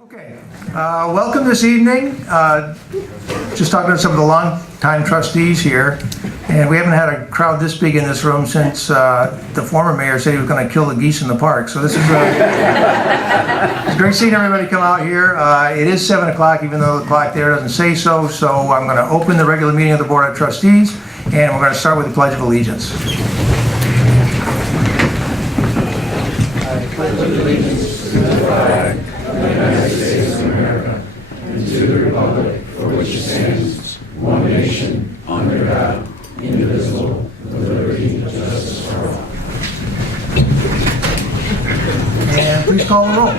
Okay, welcome this evening. Just talking to some of the long-time trustees here, and we haven't had a crowd this big in this room since the former mayor said he was going to kill the geese in the park. So this is it's great seeing everybody come out here. It is 7 o'clock, even though the clock there doesn't say so. So I'm going to open the regular meeting of the Board of Trustees, and we're going to start with the Pledge of Allegiance. I pledge allegiance to the flag of the United States of America, and to the republic for which it stands, one nation, under God, indivisible, with liberty and justice for all. And please call the roll.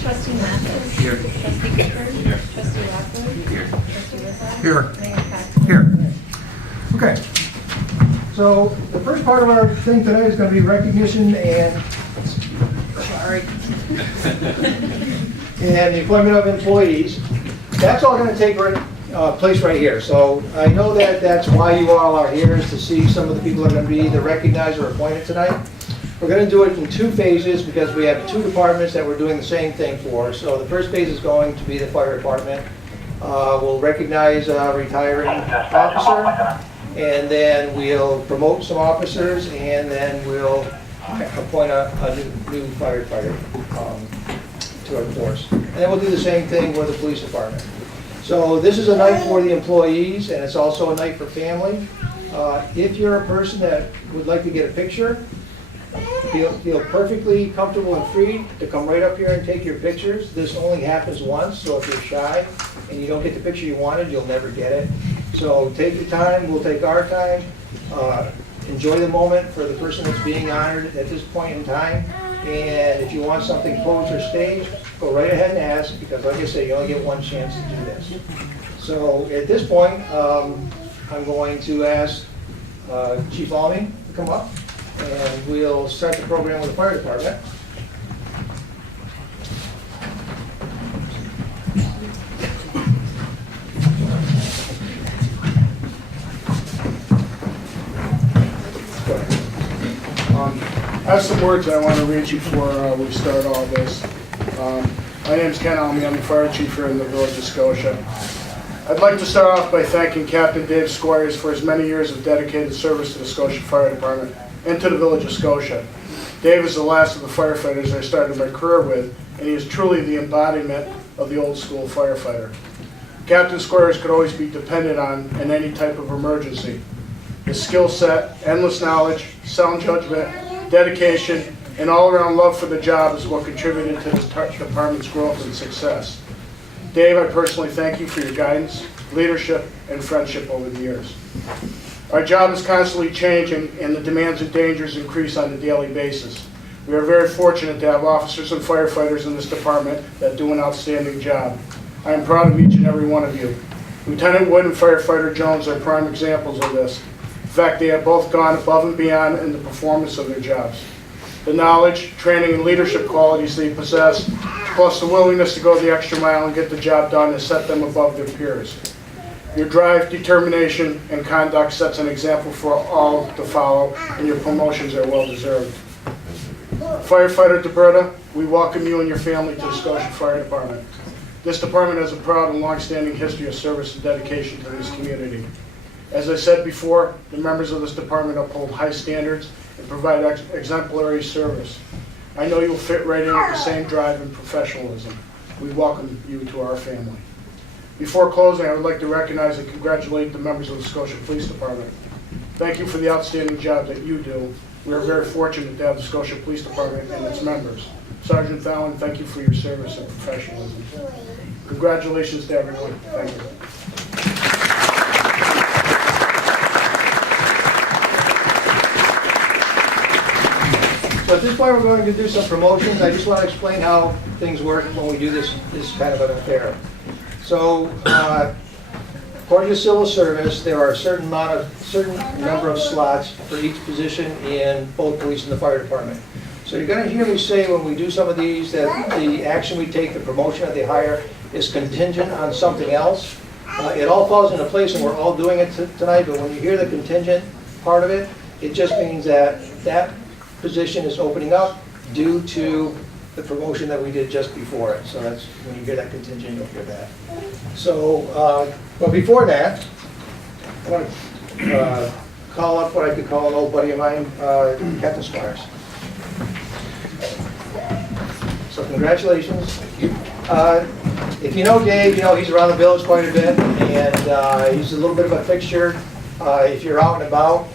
Trustee Mathis. Here. Trustee Gifford. Here. Trustee Lockwood. Here. Trustee Rizzo. Here. Mayor Paxton. Here. Okay. So the first part of our thing today is going to be recognition and and the appointment of employees. That's all going to take place right here. So I know that that's why you all are here, is to see some of the people that are going to be either recognized or appointed tonight. We're going to do it in two phases because we have two departments that we're doing the same thing for. So the first phase is going to be the fire department. We'll recognize a retiring officer, and then we'll promote some officers, and then we'll appoint a new firefighter to our force. And then we'll do the same thing with the police department. So this is a night for the employees, and it's also a night for family. If you're a person that would like to get a picture, feel perfectly comfortable and free to come right up here and take your pictures. This only happens once, so if you're shy and you don't get the picture you wanted, you'll never get it. So take your time, we'll take our time. Enjoy the moment for the person that's being honored at this point in time. And if you want something posed or staged, go right ahead and ask, because like I say, you only get one chance to do this. So at this point, I'm going to ask Chief Almy to come up, and we'll start the program with the fire department. I have some words I want to read you before we start all this. My name is Ken Almy. I'm the fire chief here in the village of Scotia. I'd like to start off by thanking Captain Dave Squires for his many years of dedicated service to the Scotia Fire Department and to the village of Scotia. Dave is the last of the firefighters I started my career with, and he is truly the embodiment of the old school firefighter. Captain Squires could always be depended on in any type of emergency. His skill set, endless knowledge, sound judgment, dedication, and all-around love for the job is what contributed to this department's growth and success. Dave, I personally thank you for your guidance, leadership, and friendship over the years. Our job is constantly changing, and the demands and dangers increase on a daily basis. We are very fortunate to have officers and firefighters in this department that do an outstanding job. I am proud of each and every one of you. Lieutenant Wood and Firefighter Jones are prime examples of this. In fact, they have both gone above and beyond in the performance of their jobs. The knowledge, training, and leadership qualities they possess, plus the willingness to go the extra mile and get the job done, has set them above their peers. Your drive, determination, and conduct sets an example for all to follow, and your promotions are well deserved. Firefighter DeBerta, we welcome you and your family to the Scotia Fire Department. This department has a proud and long-standing history of service and dedication to this community. As I said before, the members of this department uphold high standards and provide exemplary service. I know you'll fit right in with the same drive and professionalism. We welcome you to our family. Before closing, I would like to recognize and congratulate the members of the Scotia Police Department. Thank you for the outstanding job that you do. We are very fortunate to have the Scotia Police Department and its members. Sergeant Fallon, thank you for your service and professionalism. Congratulations to everyone. Thank you. So at this point, we're going to do some promotions. I just want to explain how things work when we do this kind of an affair. So, according to civil service, there are a certain number of slots for each position in both police and the fire department. So you're going to hear me say when we do some of these that the action we take, the promotion that they hire, is contingent on something else. It all falls into place, and we're all doing it tonight. But when you hear the contingent part of it, it just means that that position is opening up due to the promotion that we did just before it. So that's, when you hear that contingent, you'll hear that. So, but before that, I want to call up what I could call an old buddy of mine, Captain Squires. So congratulations. If you know Dave, you know he's around the village quite a bit, and he's a little bit of a fixture if you're out and about.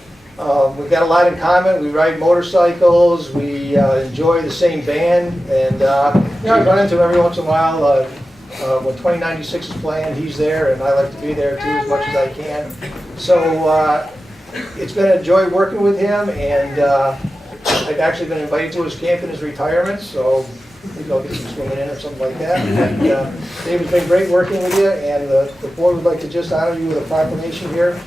We've got a lot in common. We ride motorcycles, we enjoy the same band, and you know, I run into him every once in a while. When 2096 is playing, he's there, and I like to be there too as much as I can. So it's been a joy working with him, and I've actually been invited to his camp in his retirement, so maybe I'll get some swimming in or something like that. And, Dave, it's been great working with you, and the board would like to just honor you with a proclamation here.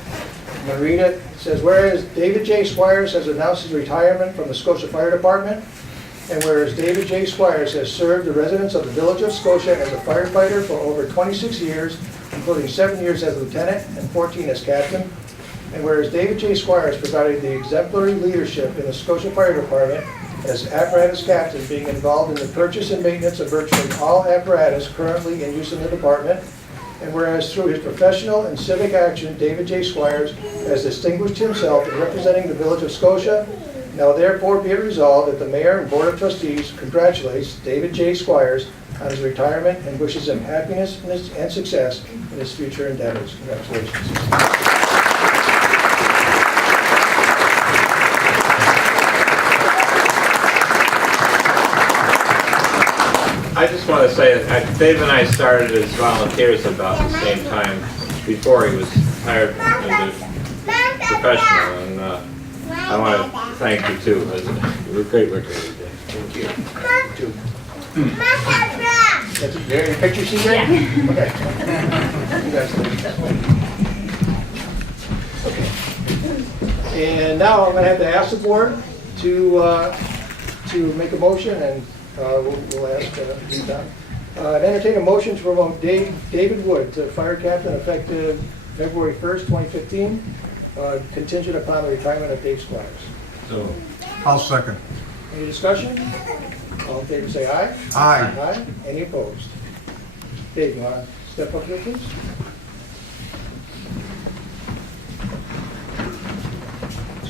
I'm going to read it. It says, whereas David J. Squires has announced his retirement from the Scotia Fire Department, and whereas David J. Squires has served the residents of the village of Scotia as a firefighter for over 26 years, including 7 years as lieutenant and 14 as captain, and whereas David J. Squires provided the exemplary leadership in the Scotia Fire Department as apparatus captain, being involved in the purchase and maintenance of virtually all apparatus currently in use in the department, and whereas through his professional and civic action, David J. Squires has distinguished himself in representing the village of Scotia, now therefore be it resolved that the mayor and board of trustees congratulates David J. Squires on his retirement and wishes him happiness and success in his future endeavors. Congratulations. I just want to say that Dave and I started as volunteers about the same time before he was hired as a professional, and I want to thank you too. You were great working with you. Thank you. That's a very picture sheet there? Yeah. Okay. Okay. And now I'm going to have to ask the board to make a motion, and we'll ask you, Don. Entertain a motion to promote David Wood to fire captain effective February 1st, 2015, contingent upon the retirement of Dave Squires. So, I'll second. Any discussion? All in favor say aye. Aye. Aye. Any opposed? Dave, you want to step up here, please?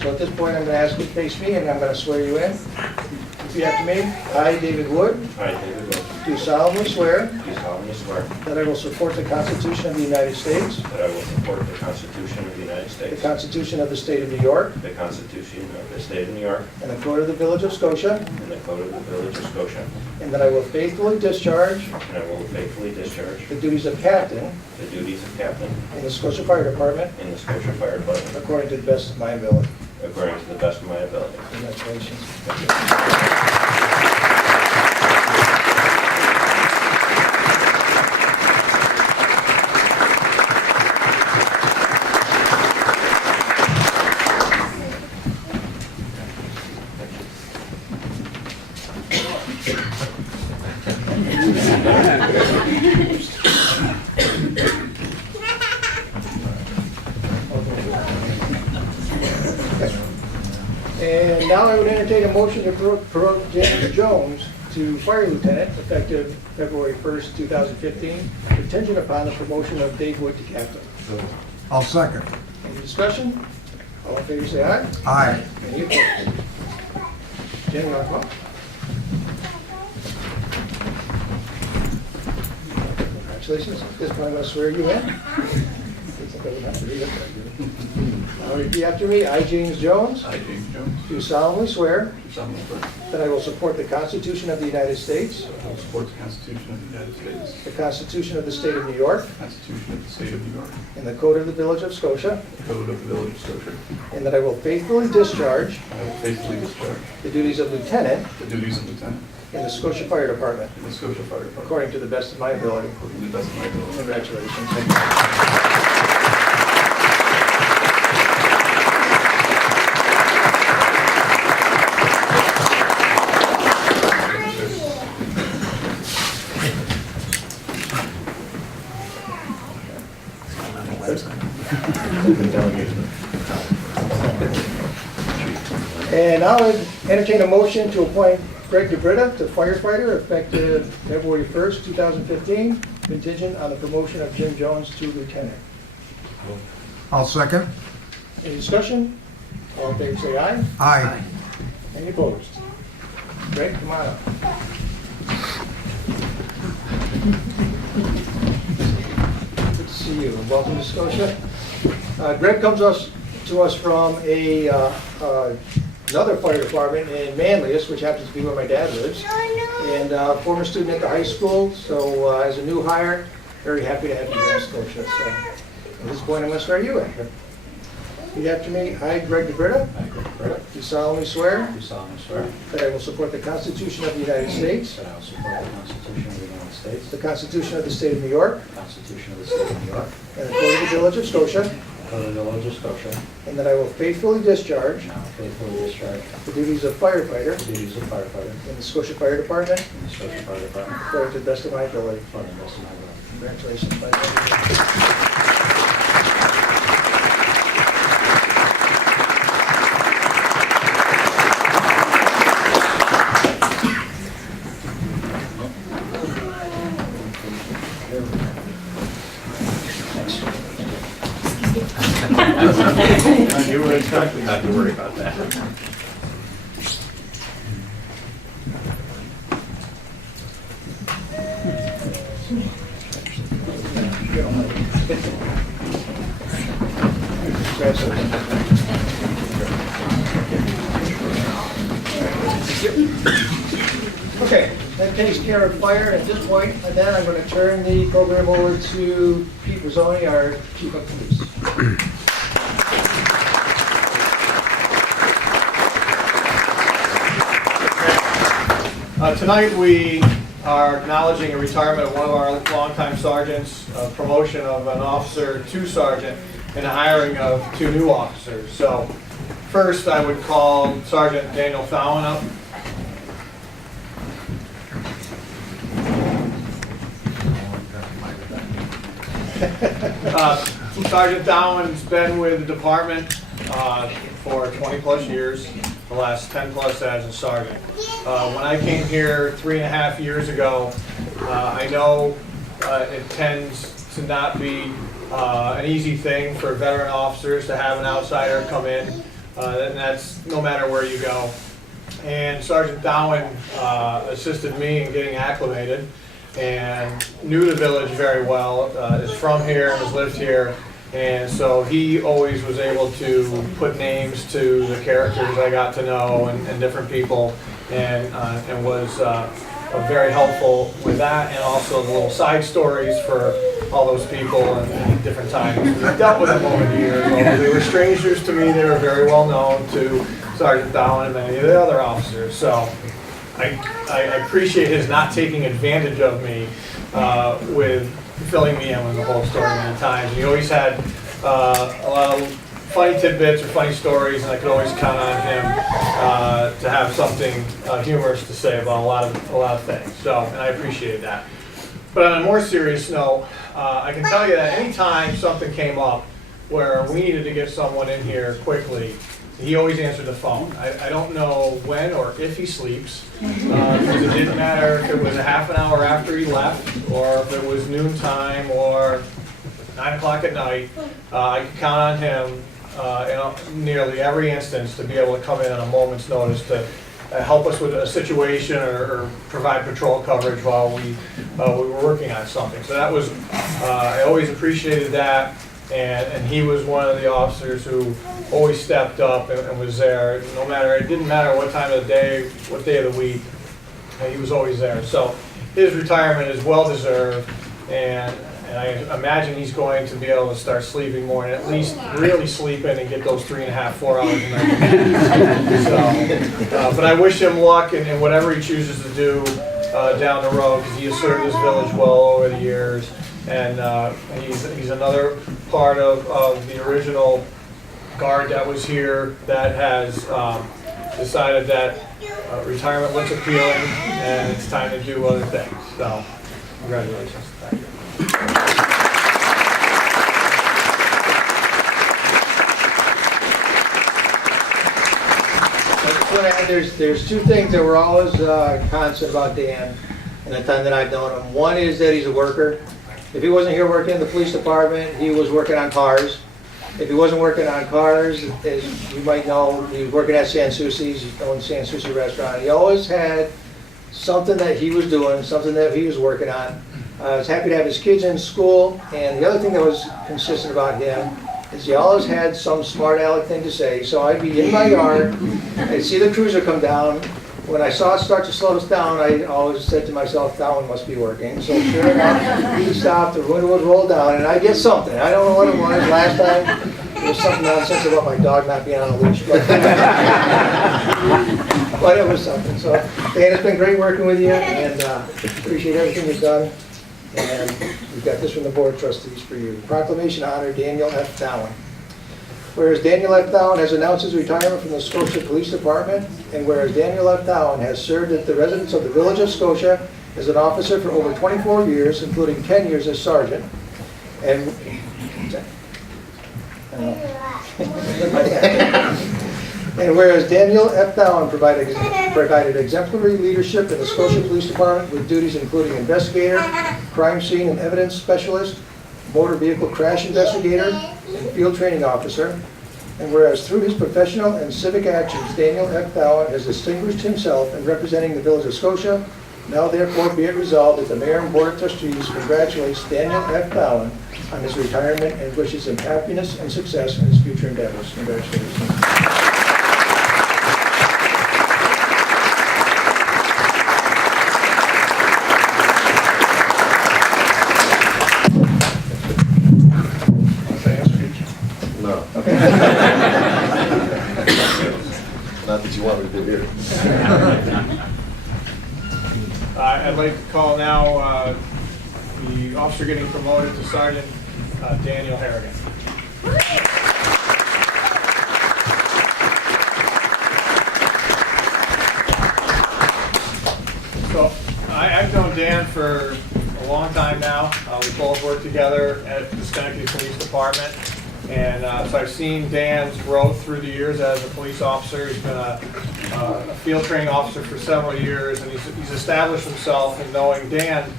So at this point, I'm going to ask you to face me, and I'm going to swear you in. Repeat after me. I, David Wood, I, David Wood, do solemnly swear do solemnly swear that I will support the Constitution of the United States, that I will support the Constitution of the United the States, Constitution of the State of New York, the Constitution of the State of New York, and the Code of the Village of Scotia, and the Code of the Village of Scotia, and that I will faithfully discharge and I will faithfully discharge the duties of captain the duties of captain in the Scotia Fire Department in the Scotia Fire Department according to the best of my ability. according to the best of my ability. Congratulations. And now I would entertain a motion to promote James Jones to fire lieutenant effective February 1st, 2015, contingent upon the promotion of Dave Wood to captain. I'll second. Any discussion? All in favor say aye. Aye. Any opposed? Jim, you want to come up? Congratulations. At this point, I'm going to swear you in. I wouldn't have to read it, but I do. Now repeat after me. I, James Jones, I, James Jones, do solemnly swear do solemnly swear that I will support the Constitution of the United States, that I will support the Constitution of the United States, the Constitution of the State of New York, the Constitution of the State of New York, and the Code of the Village of Scotia, the Code of the Village of Scotia, and that I will faithfully discharge and I will faithfully discharge the duties of lieutenant the duties of lieutenant in the Scotia Fire Department in the Scotia Fire Department according to the best of my ability. according to the best of my ability. Congratulations. And now I entertain a motion to appoint Greg DeBritta to firefighter effective February 1st, 2015, contingent on the promotion of Jim Jones to lieutenant. I'll second. Any discussion? All in favor say aye. Aye. Any opposed? Greg, come on up. Good to see you, and welcome to Scotia. Greg comes to us from another fire department in Manlius, which happens to be where my dad lives, and former student at the high school, so as a new hire, very happy to have you here in Scotia. So at this point, I'm going to start you in. Repeat after me. I, Greg DeBritta, I, Greg DeBritta, do solemnly swear do solemnly swear that I will support the Constitution of the United States, that I will support the Constitution of the United States, the Constitution of the State of New York, the Constitution of the State of New York, and the Code of the Village of Scotia, and the Code of the Village of Scotia, and that I will faithfully discharge and I will faithfully discharge the duties of firefighter the duties of firefighter in the Scotia Fire Department in the Scotia Fire Department according to the best of my ability. for the best of my ability. Congratulations, my friend. You were expecting not to worry about that. Okay, that takes care of fire. At this point, and then I'm going to turn the program over to Pete Rizzoni, our Chief of Police. Tonight we are acknowledging a retirement of one of our longtime sergeants, a promotion of an officer to sergeant, and a hiring of 2 new officers. So first I would call Sergeant Daniel Fallon up. Sergeant Dowan's been with the department for 20 plus years, the last 10 plus as a sergeant. When I came here 3.5 years ago, I know it tends to not be an easy thing for veteran officers to have an outsider come in, and that's no matter where you go. And Sergeant Dowan assisted me in getting acclimated and knew the village very well, is from here and has lived here, and so he always was able to put names to the characters I got to know and different people, and was very helpful with that, and also the little side stories for all those people and different times. We've dealt with them over the years. Although they were strangers to me, they were very well known to Sergeant Dowan and many of the other officers. So I appreciate his not taking advantage of me with filling me in with the whole story many times. He always had a lot of funny tidbits or funny stories, and I could always count on him to have something humorous to say about a lot of things. So, and I appreciated that. But on a more serious note, I can tell you that anytime something came up where we needed to get someone in here quickly, he always answered the phone. I don't know when or if he sleeps, because it didn't matter if it was a half an hour after he left, or if it was noontime, or 9 o'clock at night. I could count on him in nearly every instance to be able to come in on a moment's notice to help us with a situation or provide patrol coverage while we were working on something. So that was, I always appreciated that. And he was one of the officers who always stepped up and was there. No matter, it didn't matter what time of the day, what day of the week, he was always there. So his retirement is well deserved, and I imagine he's going to be able to start sleeping more and at least really sleep in and get those 3.5, 4 hours a night. So, but I wish him luck in whatever he chooses to do down the road, because he has served his village well over the years. And he's another part of the original guard that was here that has decided that retirement looks appealing and it's time to do other things. So, congratulations. Thank you. just want to add, there's two things that were always constant about Dan in the time that I've known him. One is that he's a worker. If he wasn't here working in the police department, he was working on cars. If he wasn't working on cars, as you might know, he was working at San Souci's, he owned San Souci restaurant. He always had something that he was doing, something that he was working on. I was happy to have his kids in school, and the other thing that was consistent about him is he always had some smart aleck thing to say. So I'd be in my yard, I'd see the cruiser come down. When I saw it start to slow us down, I always said to myself, that one must be working. So sure enough, he stopped, the window would roll down, and I'd get something. I don't know what it was last time. There was something nonsense about my dog not being on a leash. But it was something. So, Dan, it's been great working with you, and appreciate everything you've done. And we've got this from the Board of Trustees for you. Proclamation to honor Daniel F. Dowling. Whereas Daniel F. Dowling has announced his retirement from the Scotia Police Department, and whereas Daniel F. Dowling has served at the residence of the Village of Scotia as an officer for over 24 years, including 10 years as sergeant, and and whereas Daniel F. Dowling provided exemplary leadership in the Scotia Police Department with duties including investigator, crime scene and evidence specialist, motor vehicle crash investigator, and field training officer. And whereas through his professional and civic actions, Daniel F. Dowling has distinguished himself in representing the Village of Scotia, now therefore be it resolved that the Mayor and Board of Trustees congratulates Daniel F. Dowling on his retirement and wishes him happiness and success in his future endeavors. Congratulations. Not that you want me to do here. I'd like to call now the officer getting promoted to Sergeant, Daniel Harrigan. So I've known Dan for a long time now. We both work together at the Schenectady Police Department. And so I've seen Dan's growth through the years as a police officer. He's been a field training officer for several years, and he's established himself, and knowing Dan,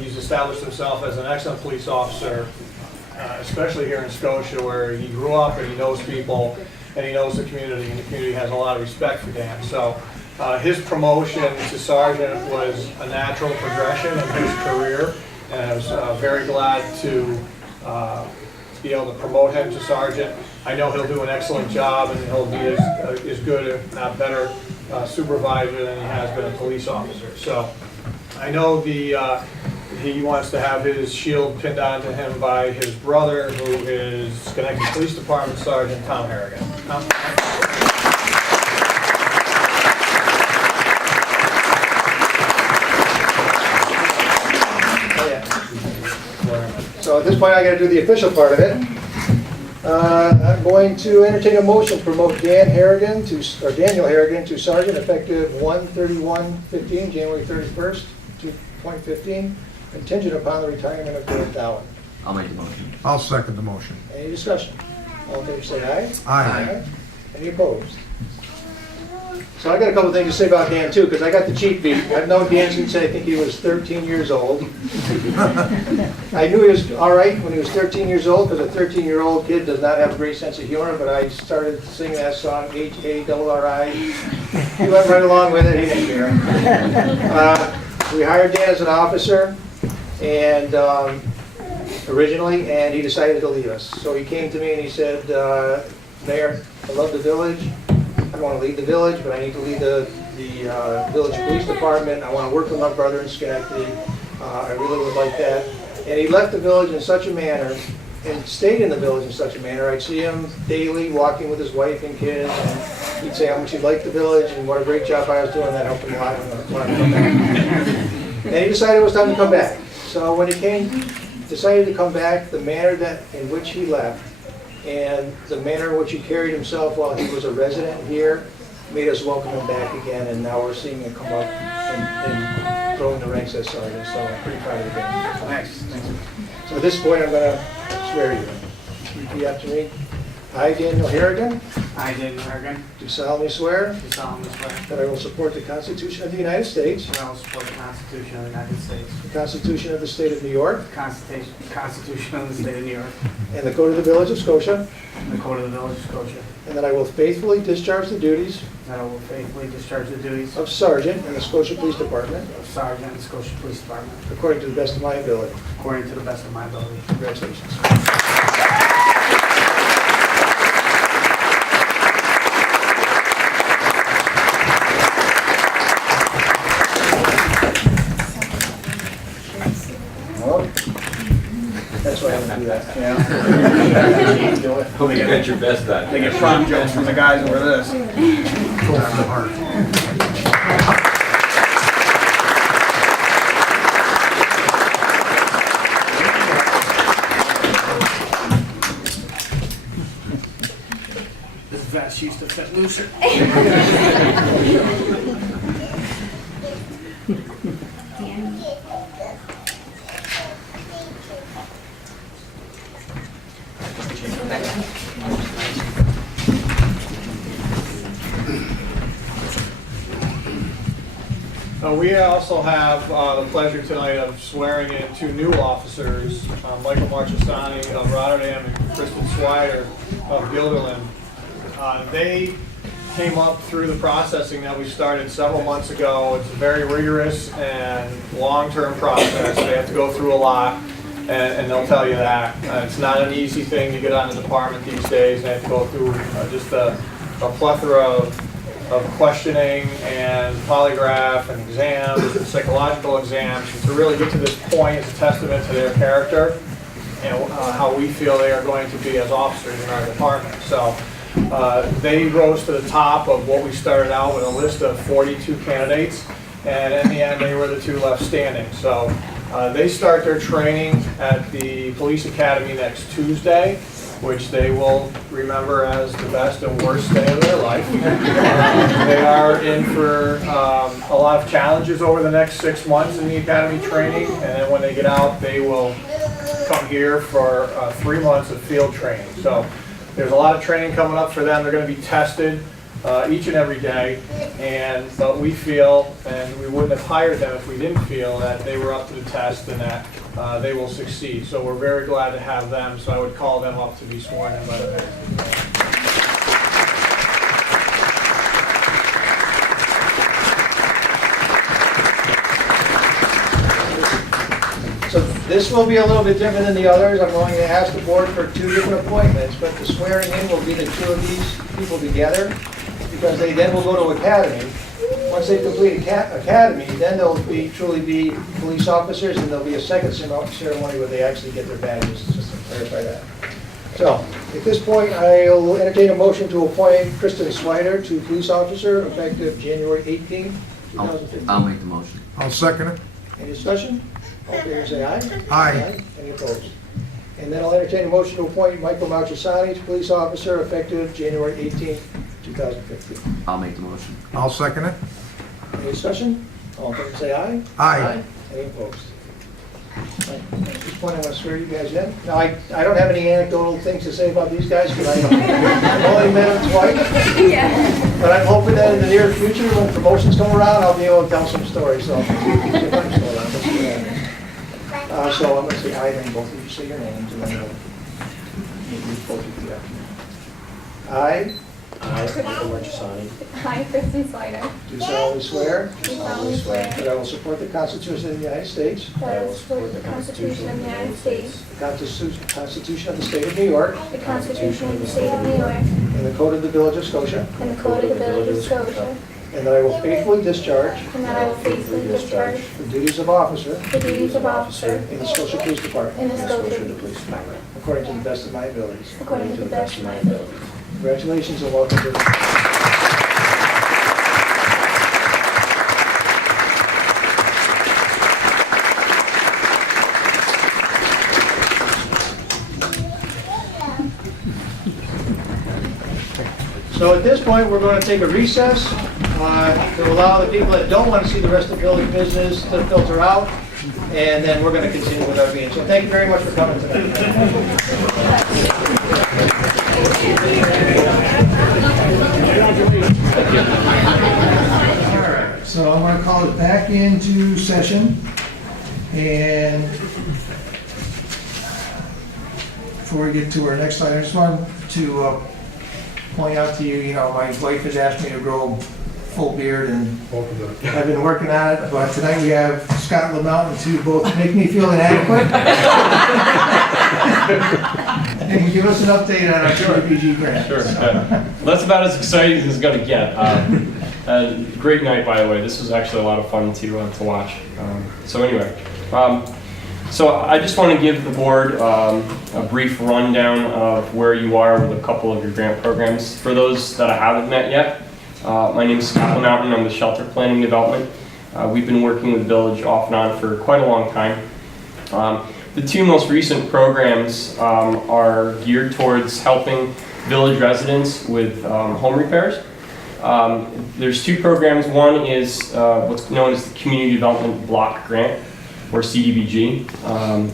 he's established himself as an excellent police officer, especially here in Scotia, where he grew up and he knows people and he knows the community, and the community has a lot of respect for Dan. So his promotion to sergeant was a natural progression in his career, and I was very glad to be able to promote him to sergeant. I know he'll do an excellent job, and he'll be as good, if not better, supervisor than he has been a police officer. So I know he wants to have his shield pinned onto him by his brother, who is Schenectady Police Department Sergeant Tom Harrigan. Tom? So at this point, I got to do the official part of it. I'm going to entertain a motion to promote Daniel Harrigan to sergeant effective 1/31/15, January 31st, 2015, contingent upon the retirement of Dan Dowling. I'll make the motion. I'll second the motion. Any discussion? All in favor, say aye. Aye. Any opposed? So I got a couple things to say about Dan too, because I got the cheat beat. I've known Dan since I think he was 13 years old. I knew he was all right when he was 13 years old, because a 13-year-old kid does not have a great sense of humor, but I started singing that song, H-A-R-R-I. He went right along with it, he didn't care. We hired Dan as an officer, and originally, and he decided to leave us. So he came to me and he said, Mayor, I love the village. I want to lead the village, but I need to lead the village police department. I want to work with my brother in Schenectady. I really would like that. And he left the village in such a manner, and stayed in the village in such a manner. I'd see him daily walking with his wife and kids, and he'd say how much he liked the village and what a great job I was doing. That helped him a lot when I come back. And he decided it was time to come back. So when he decided to come back, the manner in which he left, and the manner in which he carried himself while he was a resident here made us welcome him back again, and now we're seeing him come up and grow in the ranks as sergeant, so I'm pretty proud of him. Thanks. So at this point, I'm going to swear you. Repeat after me. I, Daniel Harrigan, I, David Mergen, do solemnly swear do solemnly swear that I will support the Constitution of the United States, that I will support the Constitution of the United States, the Constitution of the State of New York, the Constitution of the State of New York, and the Code of the Village of Scotia, and the Code of the Village of Scotia, and that I will faithfully discharge the duties that I will faithfully discharge the duties of Sergeant in the Scotia Police Department of Sergeant in the Scotia Police Department according to the best of my ability. according to the best of my ability. Congratulations. That's why I didn't do that. Hope you got your best done. They get prom jokes from the guys over this. This vest used to fit looser. We also have the pleasure tonight of swearing in two new officers, Michael Marchesani of Rotterdam and Kristen Swider of Guilderland. They came up through the processing that we started several months ago. It's a very rigorous and long-term process. They have to go through a lot, and they'll tell you that. It's not an easy thing to get on the department these days. They have to go through just a plethora of questioning and polygraph and exams and psychological exams. And to really get to this point is a testament to their character and how we feel they are going to be as officers in our department. So they rose to the top of what we started out with, a list of 42 candidates, and in the end they were the two left standing. So they start their training at the Police Academy next Tuesday, which they will remember as the best and worst day of their life. They are in for a lot of challenges over the next 6 months in the academy training, and then when they get out, they will come here for 3 months of field training. So there's a lot of training coming up for them. They're going to be tested each and every day, but we feel, and we wouldn't have hired them if we didn't feel that they were up to the test and that they will succeed. So we're very glad to have them, so I would call them up to be sworn in by the mayor. So this will be a little bit different than the others. I'm going to ask the board for 2 different appointments, but the swearing in will be the 2 of these people together, because they then will go to academy. Once they complete academy, then they'll truly be police officers, and there'll be a second ceremony where they actually get their badges, just to clarify that. So, at this point, I'll entertain a motion to appoint Kristen Swider to police officer effective January 18th, 2015. I'll make the motion. I'll second it. Any discussion? All in favor, say aye. Aye. Any opposed? And then I'll entertain a motion to appoint Michael Marchesani to police officer effective January 18th, 2015. I'll make the motion. I'll second it. Any discussion? All in favor, say aye. Aye. Any opposed? Right. At this point, I'm going to swear you guys in. Now, I don't have any anecdotal things to say about these guys, because I've only met them twice. But I'm hoping that in the near future, when promotions come around, I'll be able to tell some stories. So, if I'm still around, let's see what happens. So I'm going to say aye, then both of you say your names, and then we'll both repeat after me. I Michael Marchesani, I, Kristen Swider, do solemnly swear do solemnly swear that I will support the Constitution of the United States, that I will support the Constitution of the United States, the Constitution of the State of New York, the Constitution of the State of New York, and the Code of the Village of Scotia, and the Code of the Village of Scotia, and that I will faithfully discharge and that I will faithfully discharge the duties of officer the duties of officer in the Scotia Police Department in the Scotia Police Department, according to the best of my abilities. according to the best of my ability. Congratulations and welcome to the... So at this point, we're going to take a recess to allow the people that don't want to see the rest of the building business to filter out, and then we're going to continue with our meeting. So thank you very much for coming tonight. All right, so I'm going to call it back into session. And before we get to our next item, I just wanted to point out to you, you know, my wife has asked me to grow full beard, and I've been working on it, but tonight we have Scott LaMountain to both make me feel inadequate and give us an update on our CDBG grant. Sure. That's about as exciting as it's going to get. Great night, by the way. This was actually a lot of fun to watch. So anyway, so I just want to give the board a brief rundown of where you are with a couple of your grant programs. For those that I haven't met yet, my name is Scott LaMountain. I'm with Shelter Planning Development. We've been working with Village off and on for quite a long time. The two most recent programs are geared towards helping Village residents with home repairs. There's two programs. One is what's known as the Community Development Block Grant, or CDBG,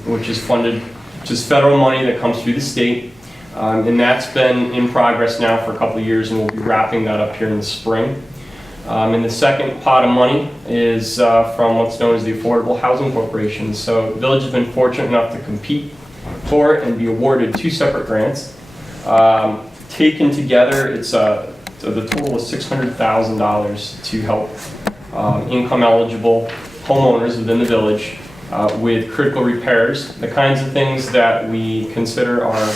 which is funded, which is federal money that comes through the state. And that's been in progress now for a couple of years, and we'll be wrapping that up here in the spring. And the second pot of money is from what's known as the Affordable Housing Corporation. So the Village has been fortunate enough to compete for it and be awarded two separate grants. Taken together, it's the total is $600,000 to help income eligible homeowners within the Village with critical repairs. The kinds of things that we consider are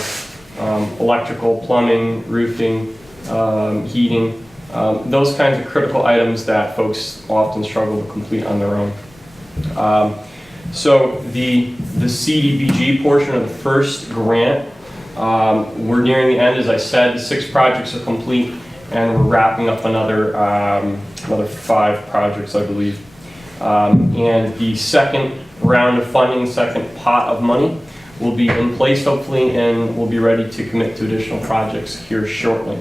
electrical, plumbing, roofing, heating, those kinds of critical items that folks often struggle to complete on their own. So the CDBG portion of the first grant, we're nearing the end. As I said, the 6 projects are complete, and we're wrapping up another 5 projects, I believe. And the second round of funding, second pot of money, will be in place hopefully, and we'll be ready to commit to additional projects here shortly.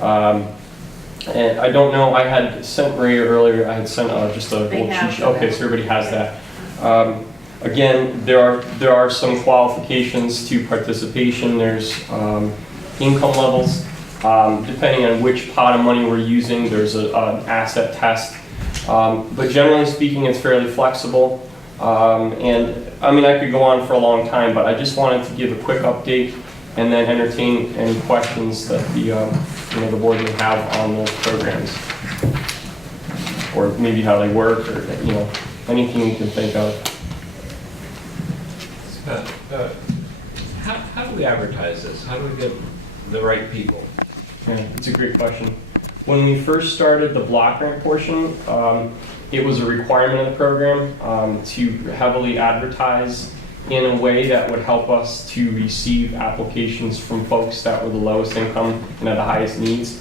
And I don't know, I had sent Ray earlier, I had sent just a little cheat sheet. Okay, so everybody has that. Again, there are some qualifications to participation. There's income levels. Depending on which pot of money we're using, there's an asset test. But generally speaking, it's fairly flexible. And I mean, I could go on for a long time, but I just wanted to give a quick update and then entertain any questions that the board may have on those programs, or maybe how they work, or anything you can think of. How do we advertise this? How do we get the right people? Yeah, it's a great question. When we first started the block grant portion, it was a requirement of the program to heavily advertise in a way that would help us to receive applications from folks that were the lowest income and had the highest needs.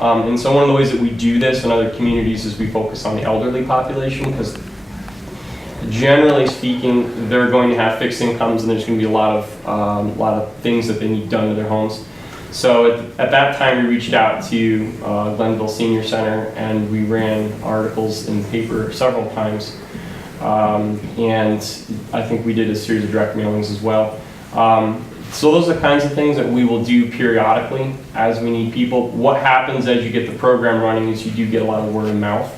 And so one of the ways that we do this in other communities is we focus on the elderly population, because generally speaking, they're going to have fixed incomes, and there's going to be a lot of things that they need done to their homes. So at that time, we reached out to Glenville Senior Center, and we ran articles in the paper several times. And I think we did a series of direct mailings as well. So those are the kinds of things that we will do periodically as we need people. What happens as you get the program running is you do get a lot of word of mouth.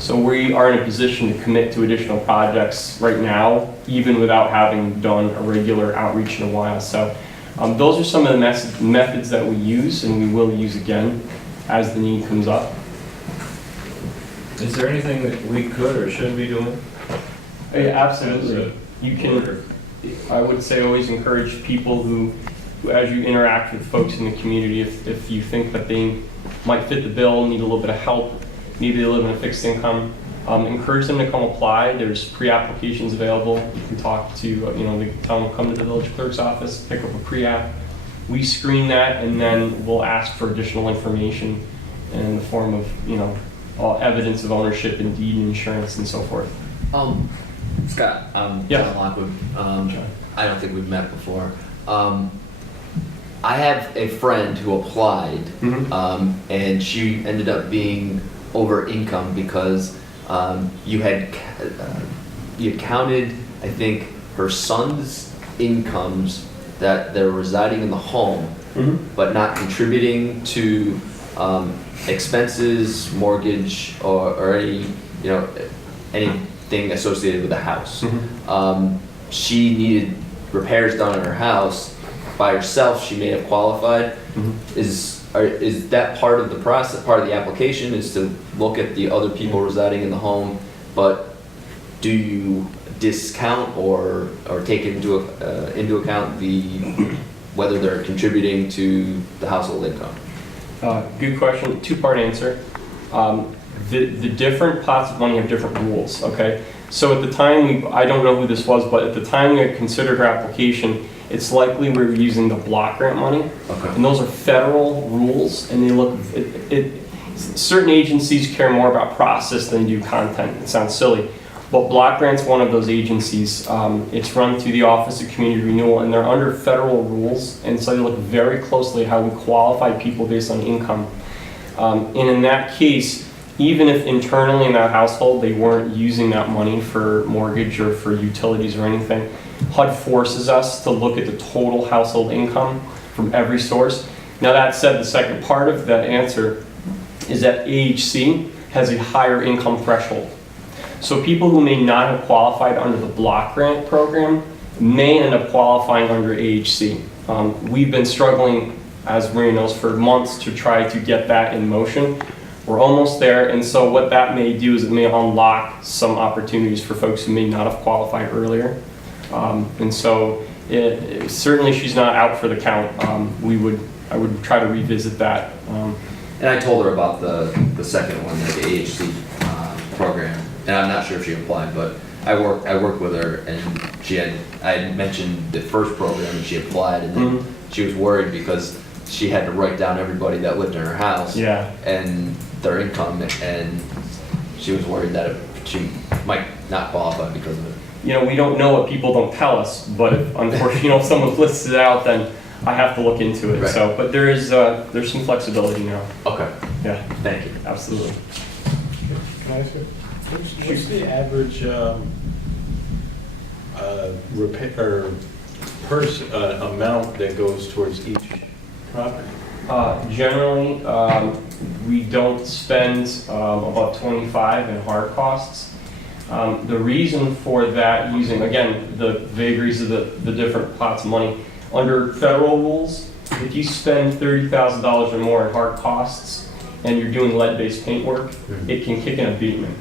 So we are in a position to commit to additional projects right now, even without having done a regular outreach in a while. So those are some of the methods that we use, and we will use again as the need comes up. Is there anything that we could or should be doing? Yeah, absolutely. You can, I would say, always encourage people who as you interact with folks in the community, if you think that they might fit the bill, need a little bit of help, maybe they live in a fixed income, encourage them to come apply. There's pre-applications available. You can talk to, we tell them come to the village clerk's office, pick up a pre-app. We screen that, and then we'll ask for additional information in the form of, all evidence of ownership and deed and insurance and so forth. Scott, Yeah. John Lockwood. I don't think we've met before. I have a friend who applied, and she ended up being over income because you had counted, I think, her son's incomes that they're residing in the home, but not contributing to expenses, mortgage, or any, anything associated with the house. She needed repairs done on her house. By herself, she may have qualified. Is that part of the process, part of the application, is to look at the other people residing in the home, but do you discount or take into account whether they're contributing to the household income? Good question, two-part answer. The different pots of money have different rules, okay? So at the time, I don't know who this was, but at the time we had considered her application, it's likely we were using the block grant money. Okay. And those are federal rules, and they look, certain agencies care more about process than do content. It sounds silly, but block grant's one of those agencies. It's run through the Office of Community Renewal, and they're under federal rules, and so they look very closely at how we qualify people based on income. And in that case, even if internally in that household they weren't using that money for mortgage or for utilities or anything, HUD forces us to look at the total household income from every source. Now that said, the second part of that answer is that AHC has a higher income threshold. So people who may not have qualified under the block grant program may end up qualifying under AHC. We've been struggling, as Maria knows, for months to try to get that in motion. We're almost there, and so what that may do is it may unlock some opportunities for folks who may not have qualified earlier. And so certainly she's not out for the count. I would try to revisit that. And I told her about the second one, the AHC program, and I'm not sure if she applied, but I worked with her, and I had mentioned the first program, and she applied, and then she was worried because she had to write down everybody that lived in her house and their income, and she was worried that she might not qualify because of it. We don't know what people don't tell us, but if, unfortunately, if someone lists it out, then I have to look into it. Right. So, but there's some flexibility now. Okay. Yeah. Thank you. Absolutely. Can I ask you, what's the average repair amount that goes towards each property? Generally, we don't spend about 25 in hard costs. The reason for that, using, again, the vagaries of the different pots of money, under federal rules, if you spend $30,000 or more in hard costs and you're doing lead-based paint work, it can kick in a abatement.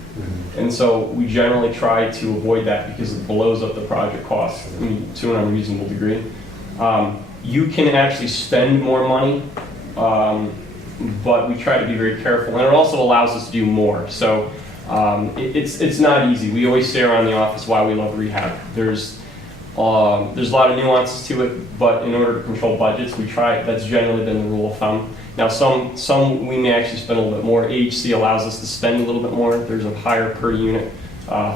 And so we generally try to avoid that because it blows up the project cost to an unreasonable degree. You can actually spend more money, but we try to be very careful, and it also allows us to do more. So it's not easy. We always say around the office why we love rehab. There's a lot of nuances to it, but in order to control budgets, we try. That's generally been the rule of thumb. Now, some we may actually spend a little bit more. AHC allows us to spend a little bit more. There's a higher per unit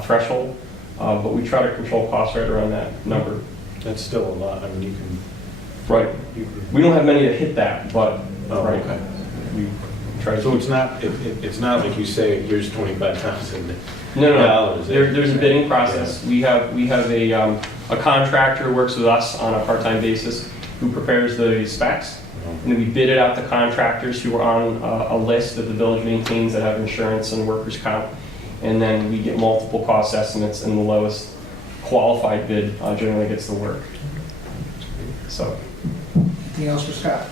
threshold, but we try to control costs right around that number. That's still a lot. I mean, you can. Right. We don't have many that hit that, but right. Okay. We try. So it's not like you say, here's $25,000. No. There's a bidding process. We have a contractor who works with us on a part-time basis who prepares the specs, and then we bid it out to contractors who are on a list that the village maintains that have insurance and workers' comp, and then we get multiple cost estimates, and the lowest qualified bid generally gets the work. So. Anything else for Scott?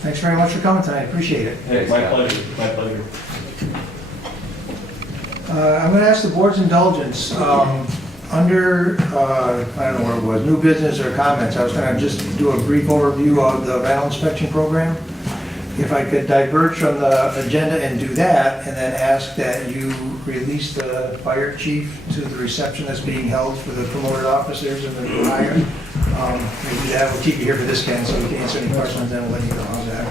Thanks very much for coming tonight. Appreciate it. Hey, my pleasure. My pleasure. I'm going to ask the board's indulgence. Under, I don't know what it was, new business or comments, I was going to just do a brief overview of the rental inspection program. If I could diverge from the agenda and do that, and then ask that you release the fire chief to the reception that's being held for the promoted officers and the hire. We'll do that. We'll keep you here for this, Ken, so we can answer any questions, then we'll let you know how's that.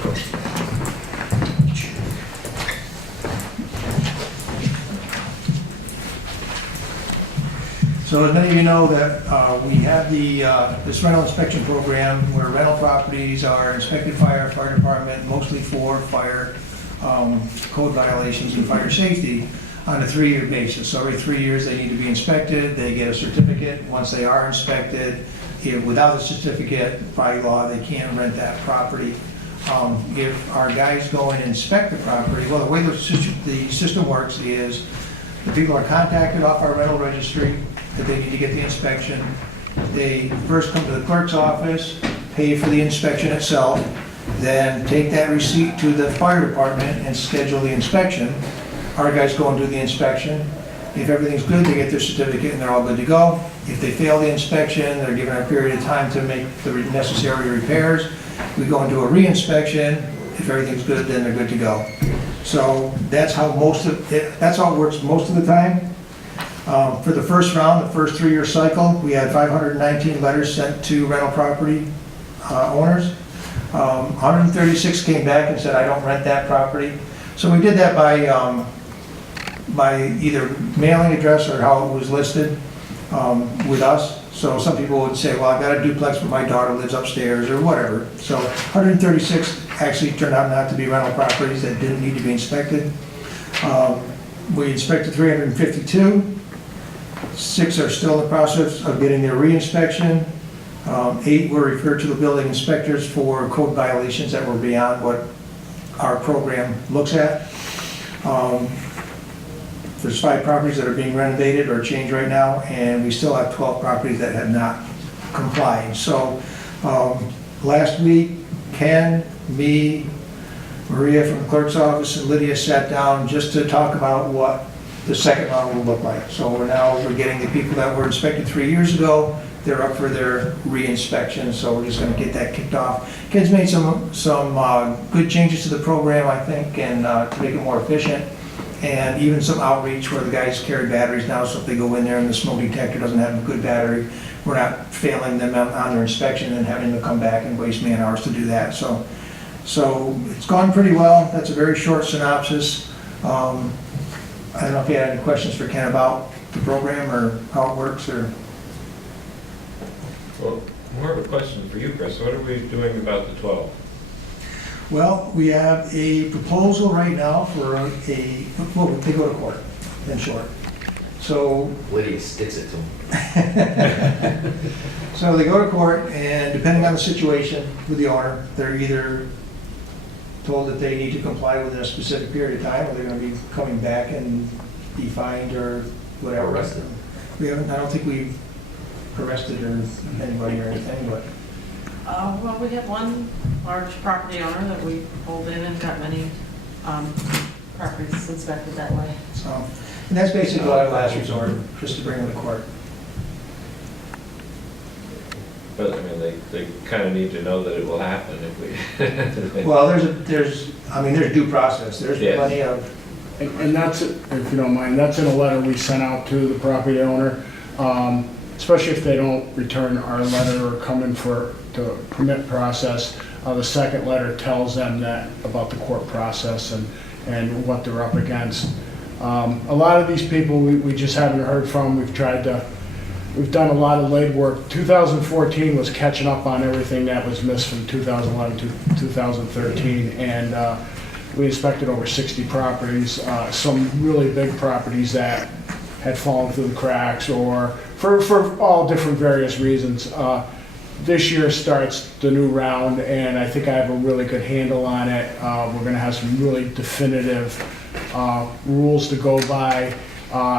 So as many of you know that we have this rental inspection program where rental properties are inspected by our fire department, mostly for fire code violations and fire safety, on a 3-year basis. So every 3 years they need to be inspected, they get a certificate. Once they are inspected, without a certificate, by law, they can't rent that property. if our guys go and inspect the property, well, the way the system works is the people are contacted off our rental registry that they need to get the inspection. They first come to the clerk's office, pay for the inspection itself, then take that receipt to the fire department and schedule the inspection. Our guys go and do the inspection. If everything's good, they get their certificate and they're all good to go. If they fail the inspection, they're given a period of time to make the necessary repairs. We go and do a re-inspection. If everything's good, then they're good to go. So that's how that's how it works most of the time. For the first round, the first 3-year cycle, we had 519 letters sent to rental property owners. 136 came back and said, I don't rent that property. So we did that by either mailing address or how it was listed with us. So some people would say, well, I've got a duplex, but my daughter lives upstairs or whatever. So 136 actually turned out not to be rental properties that didn't need to be inspected. We inspected 352. 6 are still in the process of getting their re-inspection. 8 were referred to the building inspectors for code violations that were beyond what our program looks at. There's 5 properties that are being renovated or changed right now, and we still have 12 properties that have not complied. So last week, Ken, me, Maria from the clerk's office, and Lydia sat down just to talk about what the second round will look like. So we're getting the people that were inspected 3 years ago, they're up for their re-inspection, so we're just gonna get that kicked off. Ken's made some good changes to the program, I think, and to make it more efficient. And even some outreach where the guys carry batteries now, so if they go in there and the smoke detector doesn't have a good battery, we're not failing them on their inspection and having to come back and waste man hours to do that. So it's gone pretty well. That's a very short synopsis. I don't know if you had any questions for Ken about the program or how it works, or... Well, more of a question for you, Chris. What are we doing about the 12? Well, we have a proposal right now for they go to court, in short. So... Lydia sticks it to them. So they go to court, and depending on the situation with the owner, they're either told that they need to comply within a specific period of time, or they're going to be coming back and be fined or whatever. Arrested. I don't think we've arrested or anybody or anything, but... Well, we have one large property owner that we pulled in and got many properties inspected that way. So, and that's basically our last resort, just to bring them to court. But I mean, they kind of need to know that it will happen if we. Well, there's due process. There's Yeah. plenty of... And that's, if you don't mind, that's in a letter we sent out to the property owner, especially if they don't return our letter or come in for the permit process. The second letter tells them that about the court process and what they're up against. A lot of these people we just haven't heard from. We've done a lot of lead work. 2014 was catching up on everything that was missed from 2011 to 2013, and we inspected over 60 properties, some really big properties that had fallen through the cracks or for all different various reasons. This year starts the new round, and I think I have a really good handle on it. We're going to have some really definitive rules to go by,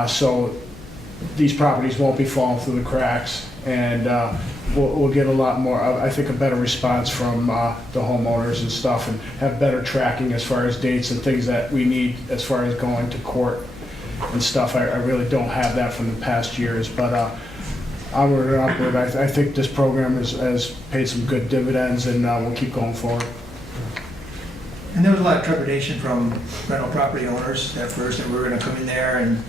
so these properties won't be falling through the cracks, and we'll get a lot more, I think, a better response from the homeowners and stuff, and have better tracking as far as dates and things that we need as far as going to court and stuff. I really don't have that from the past years, but onward and upward, I think this program has paid some good dividends, and we'll keep going forward. And there was a lot of trepidation from rental property owners at first, that we were going to come in there and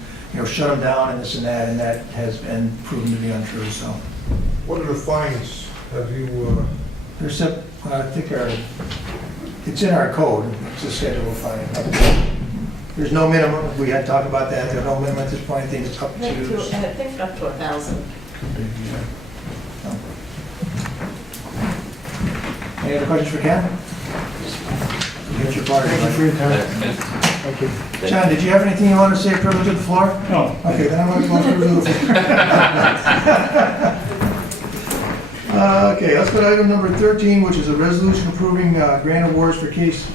shut them down and this and that has been proven to be untrue. So, What are the fines? Have you, there's I think it's in our code. It's a schedule of fine. There's no minimum. We had talked about that. There's no minimum at this point. I think it's up to... I think up to 1,000. Any other questions for Ken? You got your part. Thank you for your time. Thank you. John, did you have anything you want to say, privilege of the floor? No. Okay, then I'm going to go privilege of the floor. Okay, let's go to item number 13, which is a resolution approving grant awards for case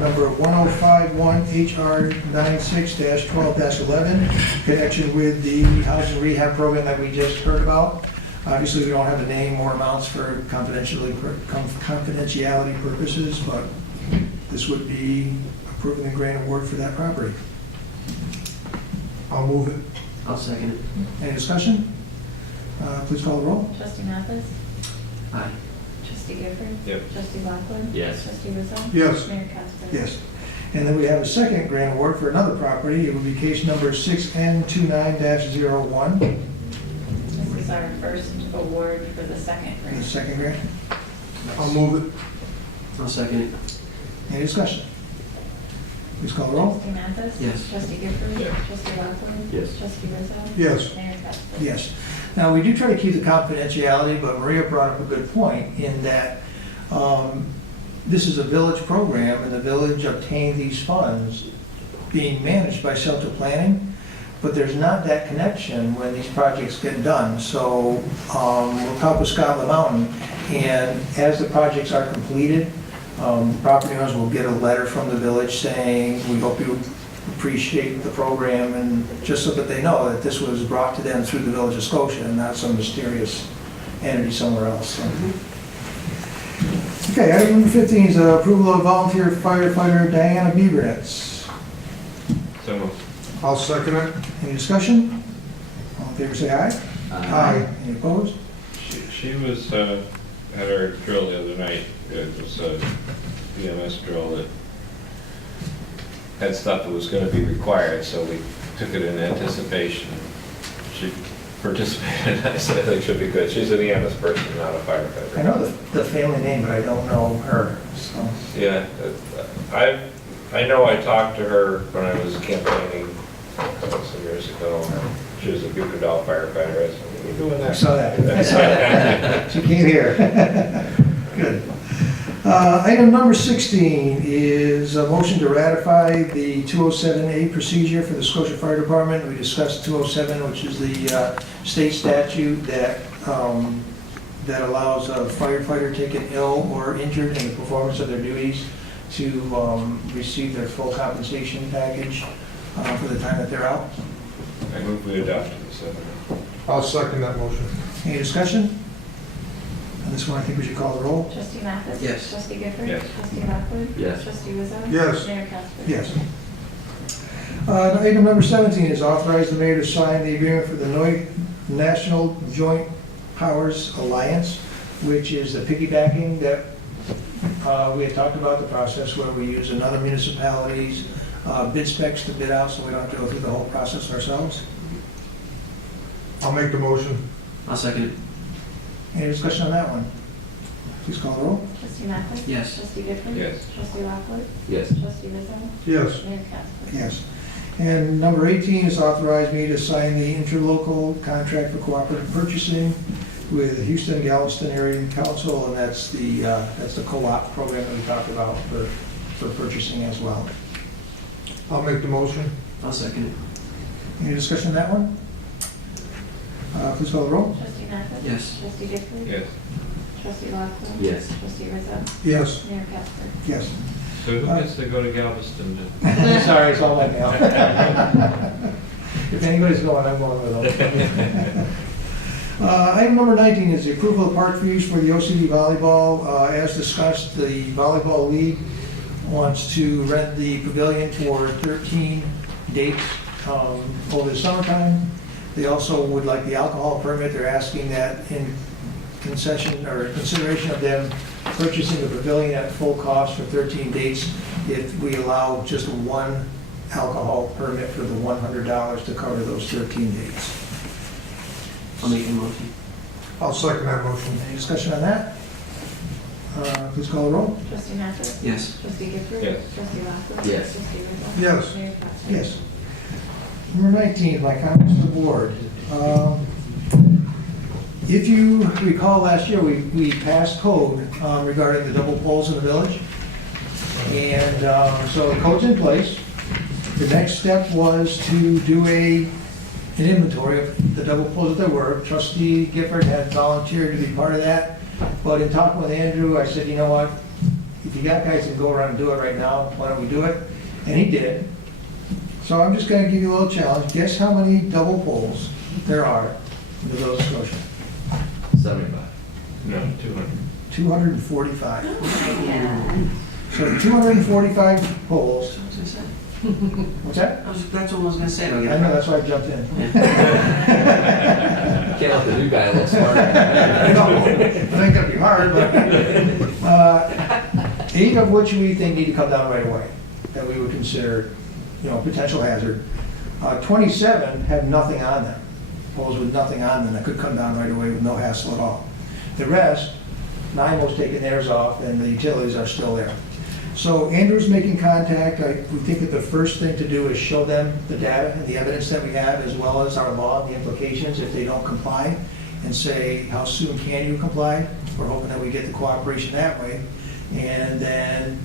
number 1051 HR 96-12-11, connection with the housing rehab program that we just heard about. Obviously, we don't have a name or amounts for confidentiality purposes, but this would be approving the grant award for that property. I'll move it. I'll second it. Any discussion? Please call the roll. Trustee Mathis? Aye. Trustee Gifford? Yep. Trustee Lockwood? Yes. Trustee Rizzo? Yes. Mayor Casper? Yes. And then we have a second grant award for another property. It will be case number 6N29-01, This is our first award for the second the grant. second grant. I'll move it. I'll second it. Any discussion? Please call the roll. Trustee Mathis? Yes. Trustee Gifford? Yes. Trustee Lockwood? Yes. Trustee Rizzo? Yes. Mayor Casper? Yes. Now, we do try to keep the confidentiality, but Maria brought up a good point in that this is a village program, and the village obtained these funds being managed by Shelter Planning, but there's not that connection when these projects get done. So we'll talk with Scotland Mountain, and as the projects are completed, property owners will get a letter from the village saying, we hope you appreciate the program, and just so that they know that this was brought to them through the Village of Scotia and not some mysterious entity somewhere else. So. Okay, item number 15 is approval of volunteer firefighter Diana Biebernitz. So moved. I'll second it. Any discussion? All in favor say aye. Aye. Any opposed? She was at our drill the other night. It was a BMS drill that had stuff that was going to be required, so we took it in anticipation. She participated. I said, I think she'll be good. She's an EMS person, not a firefighter. I know the family name, but I don't know her. So. Yeah, I know I talked to her when I was campaigning a couple of years ago. She was a Bucadal firefighter. I said, what are you doing that? I saw that. I saw that. She came here. Good. Item number 16 is a motion to ratify the 207A procedure for the Scotia Fire Department. We discussed 207, which is the state statute that that allows a firefighter taken ill or injured in the performance of their duties to receive their full compensation package for the time that they're out. I move we adopted this. I'll second that motion. Any discussion? On this one, I think we should call the roll. Trustee Mathis? Yes. Trustee Gifford? Yes. Trustee Lockwood? Yes. Trustee Rizzo? Yes. Mayor Casper? Yes. Item number 17 is authorize the mayor to sign the agreement for the National Joint Powers Alliance, which is the piggybacking that we had talked about, the process where we use another municipality's bid specs to bid out, so we don't have to go through the whole process ourselves. I'll make the motion. I'll second it. Any discussion on that one? Please call the roll. Trustee Mathis? Yes. Trustee Gifford? Yes. Trustee Lockwood? Yes. Trustee Rizzo? Yes. Mayor Casper? Yes. And number 18 is authorize me to sign the interlocal contract for cooperative purchasing with the Houston Galveston Area Council, and that's the co-op program that we talked about for purchasing as well. I'll make the motion. I'll second it. Any discussion on that one? Please call the roll. Trustee Mathis? Yes. Trustee Gifford? Yes. Trustee Lockwood? Yes. Trustee Rizzo? Yes. Mayor Casper? Yes. So who gets to go to Galveston? Sorry, it's all my mail. If anybody's going, I'm going with them. Item number 19 is the approval of park fees for the OCD volleyball. As discussed, the volleyball league wants to rent the pavilion for 13 dates over the summertime. They also would like the alcohol permit. They're asking that in concession or consideration of them purchasing the pavilion at full cost for 13 dates, if we allow just one alcohol permit for the $100 to cover those 13 dates. I'll make a motion. I'll second that motion. Any discussion on that? Please call the roll. Trustee Mathis? Yes. Trustee Gifford? Yes. Trustee Lockwood? Yes. Trustee Rizzo? Yes. Mayor Casper? Yes. Number 19, my comments to the board. If you recall last year, we passed code regarding the double poles in the village. And so the code's in place. The next step was to do an inventory of the double poles that there were. Trustee Gifford had volunteered to be part of that. But in talking with Andrew, I said, you know what? If you got guys that can go around and do it right now, why don't we do it? And he did. So I'm just gonna give you a little challenge. Guess how many double poles there are in the village of Scotia? 75. No, 200. 245. So 245 poles. That's what I said. What's that? That's what I was gonna say. Don't I get know, that's why I jumped in. Can't let the new guy look smart. I know, it ain't gonna be hard, but 8 of which we think need to come down right away, that we would consider, potential hazard. 27 have nothing on them, poles with nothing on them that could come down right away with no hassle at all. The rest, 9 was taking theirs off and the utilities are still there. So Andrew's making contact. We think that the first thing to do is show them the data and the evidence that we have, as well as our law and the implications if they don't comply, and say, how soon can you comply? We're hoping that we get the cooperation that way. And then,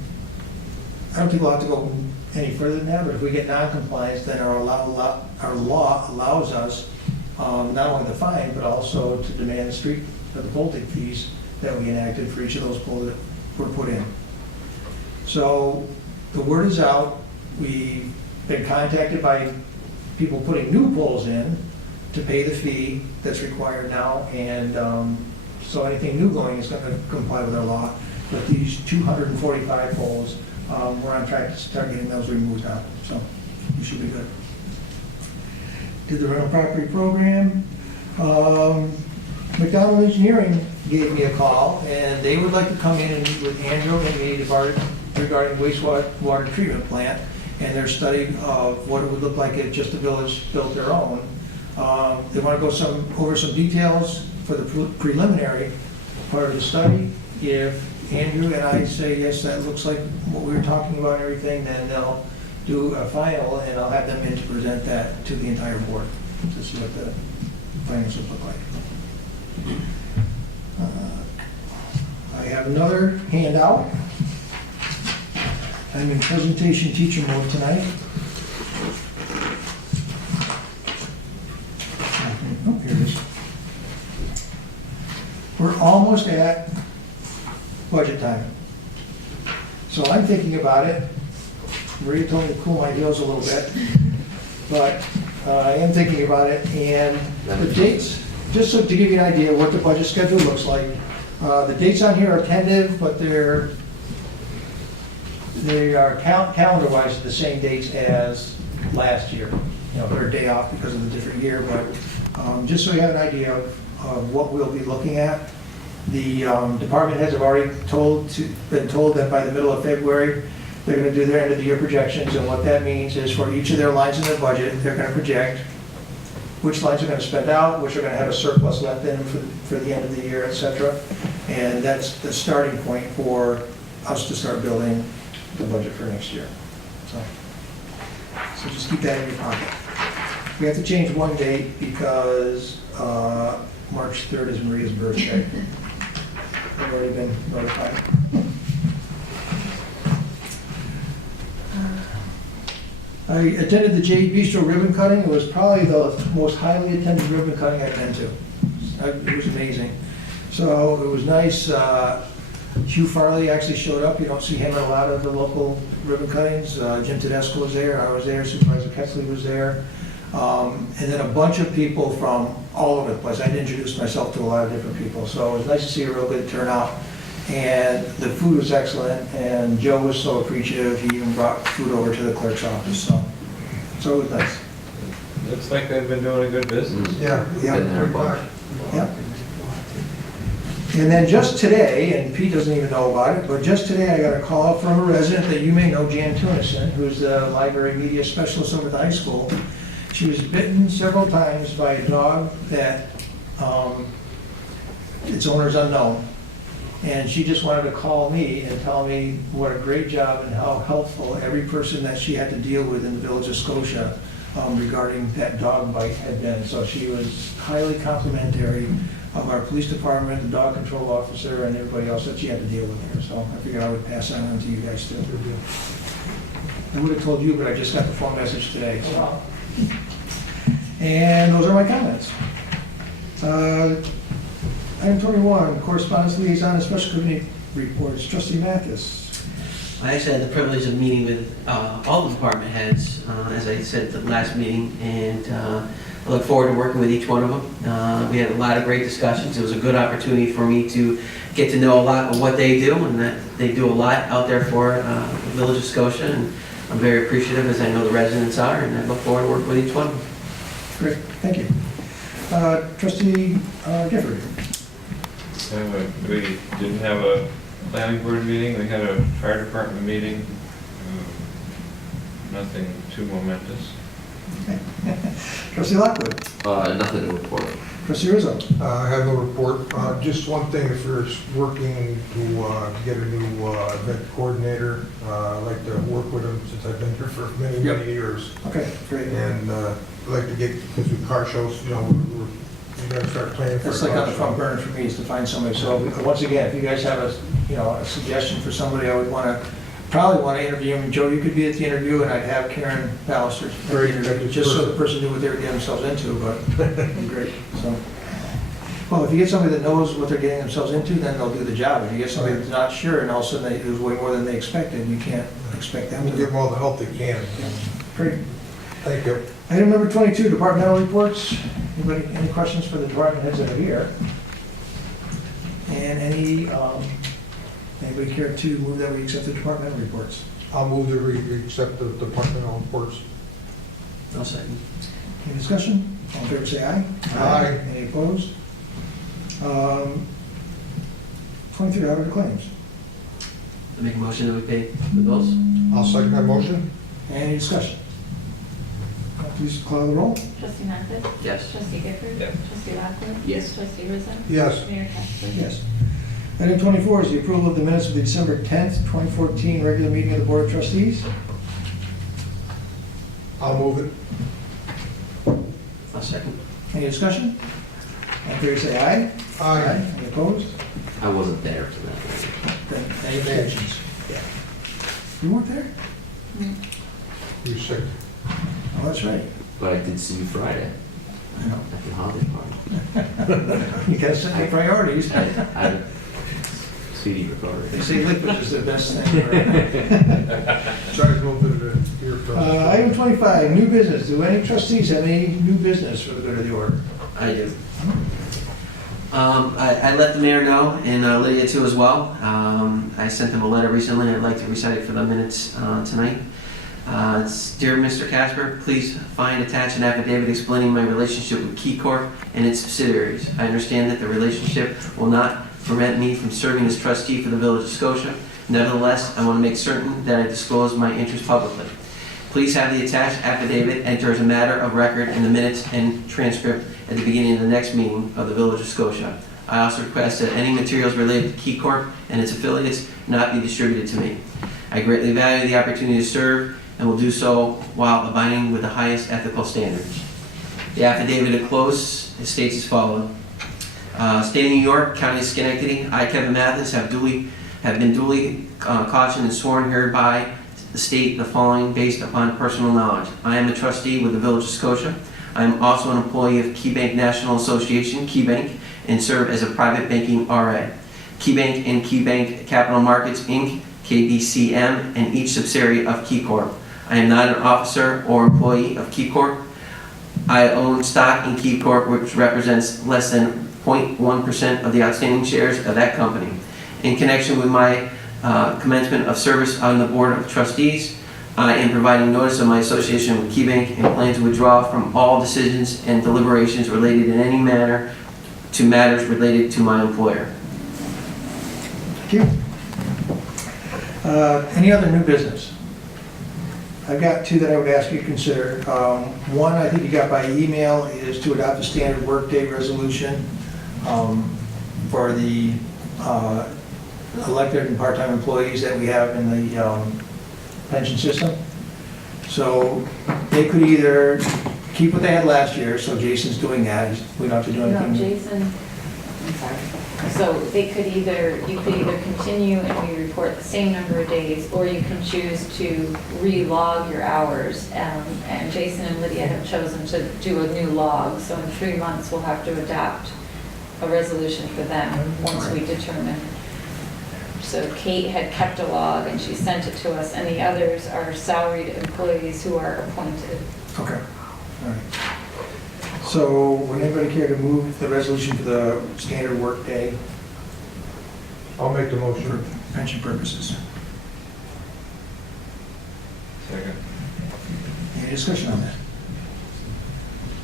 I don't think we'll have to go any further than that, but if we get non-compliance, then our law allows us not only the fine, but also to demand the bolting fees that we enacted for each of those poles that were put in. So the word is out. We've been contacted by people putting new poles in to pay the fee that's required now, and so anything new going is going to comply with our law. But these 245 poles, we're on track to start getting those removed now, so we should be good. Did the rental property program. McDonald Engineering gave me a call, and they would like to come in and meet with Andrew and me regarding wastewater treatment plant and their study of what it would look like if just the village built their own. They want to go over some details for the preliminary part of the study. If Andrew and I say, yes, that looks like what we were talking about and everything, then they'll do a final, and I'll have them in to present that to the entire board to see what the financials look like. I have another handout. I'm in presentation teacher mode tonight. Oh, here it is. We're almost at budget time. So I'm thinking about it. Maria told me to cool my heels a little bit, but I am thinking about it, and the dates, just so to give you an idea of what the budget schedule looks like. The dates on here are tentative, but they are calendar-wise the same dates as last year. They're a day off because of the different year, but just so you have an idea of what we'll be looking at. The department heads have already been told that by the middle of February, they're going to do their end of the year projections, and what that means is for each of their lines in their budget, they're going to project which lines are going to spend out, which are going to have a surplus left in for the end of the year, et cetera. And that's the starting point for us to start building the budget for next year. So just keep that in your pocket. We have to change one date because March 3rd is Maria's birthday. I've already been notified. I attended the Jade Bistro ribbon cutting. It was probably the most highly attended ribbon cutting I've been to. It was amazing. So it was nice. Hugh Farley actually showed up. You don't see him at a lot of the local ribbon cuttings. Jim Tedesco was there. I was there. Supervisor Ketzley was there. And then a bunch of people from all over the place. I introduced myself to a lot of different people. So it was nice to see a real good turnout. And the food was excellent, and Joe was so appreciative, he even brought food over to the clerk's office, so it was nice. Looks like they've been doing a good business. Yeah. Been there a bunch. Yep. And then just today, and Pete doesn't even know about it, but just today I got a call from a resident that you may know, Jan Tunison, who's the library media specialist over at the high school. She was bitten several times by a dog that its owner is unknown. And she just wanted to call me and tell me what a great job and how helpful every person that she had to deal with in the village of Scotia regarding that dog bite had been. So she was highly complimentary of our police department, the dog control officer, and everybody else that she had to deal with here. So I figured I would pass that on to you guys too. I would have told you, but I just got the phone message today. So. And those are my comments. Item 21, correspondence liaison and special committee reports. Trustee Mathis. I actually had the privilege of meeting with all the department heads, as I said at the last meeting, and I look forward to working with each one of them. We had a lot of great discussions. It was a good opportunity for me to get to know a lot of what they do, and that they do a lot out there for the Village of Scotia, and I'm very appreciative, as I know the residents are, and I look forward to working with each one of them. Great, thank you. Trustee Gifford. We didn't have a planning board meeting, we had a fire department meeting. Nothing too momentous. Trustee Lockwood. Nothing to report. Trustee Rizzo. I have no report. Just one thing, if you're working to get a new event coordinator, I'd like to work with him since I've been here for many, many years. Okay, great. And I'd like to get, because with car shows, we're going to start planning for. That's like on the front burner for me, is to find somebody. So once again, if you guys have a suggestion for somebody, I would probably want to interview him. Joe, you could be at the interview, and I'd have Karen Ballister at the interview, just so the person knew what they were getting themselves into, but it'd be great. So, well, if you get somebody that knows what they're getting themselves into, then they'll do the job. If you get somebody that's not sure, and all of a sudden it was way more than they expected, you can't expect them to Give them all the help they can. Great. Thank you. Item number 22, departmental reports. Anybody, any questions for the department heads that are here? And anybody care to move that we accept the departmental reports? I'll move to accept the departmental reports. No second. Any discussion? All in favor, say aye. Aye. Any opposed? 23, order to claims. I make a motion that we pay the bills. I'll second that motion. Any discussion? Please call the roll. Trustee Mathis? Yes. Trustee Gifford? Yes. Trustee Lockwood? Yes. Trustee Rizzo? Yes. Mayor Casper? Yes. Item 24 is the approval of the minutes of the December 10th, 2014 regular meeting of the Board of Trustees. I'll move it. I'll second. Any discussion? All in favor, say aye. Aye. Any opposed? I wasn't there for that. Then any abstentions? You weren't there? You're sick. Oh, that's right. But I did see you Friday I know. at the holiday party. You gotta set your priorities. I CD recorded. They say liquid is the best thing. Sorry, a little bit of the ear film. Item 25, new business. Do any trustees have any new business for the good of the order? I do. I let the mayor know, and Lydia too as well. I sent them a letter recently, and I'd like to recite it for the minutes tonight. It's, Dear Mr. Casper, please find attached an affidavit explaining my relationship with Key Corp and its subsidiaries. I understand that the relationship will not prevent me from serving as trustee for the Village of Scotia. Nevertheless, I want to make certain that I disclose my interest publicly. Please have the attached affidavit enter as a matter of record in the minutes and transcript at the beginning of the next meeting of the Village of Scotia. I also request that any materials related to Key Corp and its affiliates not be distributed to me. I greatly value the opportunity to serve and will do so while abiding with the highest ethical standards. The affidavit at close states as follows. State of New York, County of Schenectady, I, Kevin Mathis, have been duly cautioned and sworn hereby to state the following based upon personal knowledge. I am a trustee with the Village of Scotia. I am also an employee of KeyBank National Association, KeyBank, and serve as a private banking RA. KeyBank and KeyBank Capital Markets, Inc., KBCM, and each subsidiary of KeyCorp. I am not an officer or employee of KeyCorp. I own stock in KeyCorp, which represents less than 0.1% of the outstanding shares of that company. In connection with my commencement of service on the Board of Trustees, I am providing notice of my association with KeyBank and plan to withdraw from all decisions and deliberations related in any manner to matters related to my employer. Thank you. Any other new business? I've got two that I would ask you to consider. One, I think you got by email, is to adopt a standard workday resolution for the elected and part-time employees that we have in the pension system. So they could either keep what they had last year, so Jason's doing that, we don't have to do anything. No, Jason, I'm sorry. So they could either, you could either continue and we report the same number of days, or you can choose to re-log your hours. And Jason and Lydia have chosen to do a new log, so in 3 months we'll have to adapt a resolution for them once we determine. So Kate had kept a log and she sent it to us, and the others are salaried employees who are appointed. Okay, all right. So would anybody care to move the resolution for the standard work day I'll make the for motion. pension purposes? Second. Any discussion on that?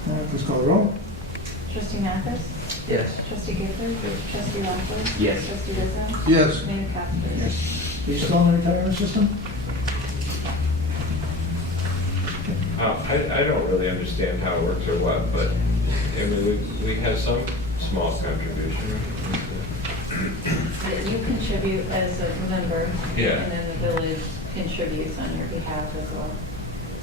All right, please call the roll. Trustee Mathis? Yes. Trustee Gifford? Trustee Lockwood? Yes. Trustee Rizzo? Yes. Mayor Casper? Yes. Are you still in the retirement system? I don't really understand how it works or what, but, I mean, we have some small contribution. That you contribute as a member. Yeah. And then the village contributes on your behalf as well.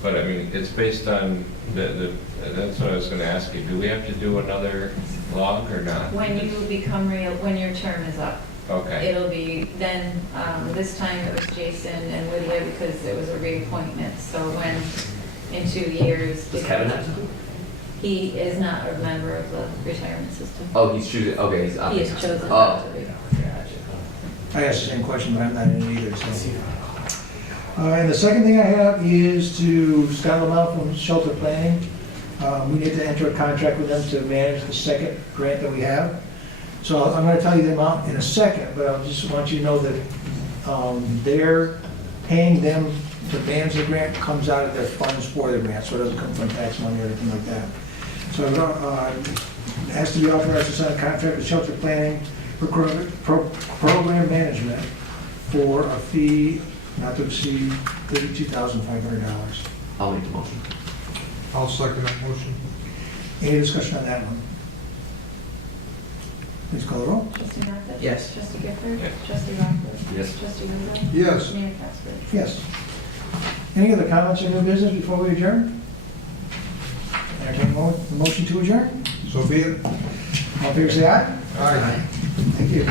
But I mean, it's based on that's what I was gonna ask you, do we have to do another log or not? When you become real, when your term is up, Okay, it'll be, then, this time it was Jason and Lydia because it was a reappointment. So when, in 2 years. Does Kevin have to do? He is not a member of the retirement system. Oh, he's choosing, okay, he's He has chosen Oh. not to be. I asked the same question, but I'm not in it either, so. And the second thing I have is to Scott Lamel from Shelter Planning. We need to enter a contract with them to manage the second grant that we have. So I'm gonna tell you the amount in a second, but I just want you to know that they're paying them to manage the grant, comes out of their funds for the grant, so it doesn't come from tax money or anything like that. So it has to be authorized to sign a contract with Shelter Planning for program management for a fee not to exceed $32,500. I'll make the motion. I'll second that motion. Any discussion on that one? Please call the roll. Trustee Mathis? Yes. Trustee Gifford? Yes. Trustee Lockwood? Yes. Trustee Rizzo? Yes. Mayor Casper? Yes. Any other comments or new business before we adjourn? Entertain a motion to adjourn? So be it. All in favor, say aye. Aye. Thank you.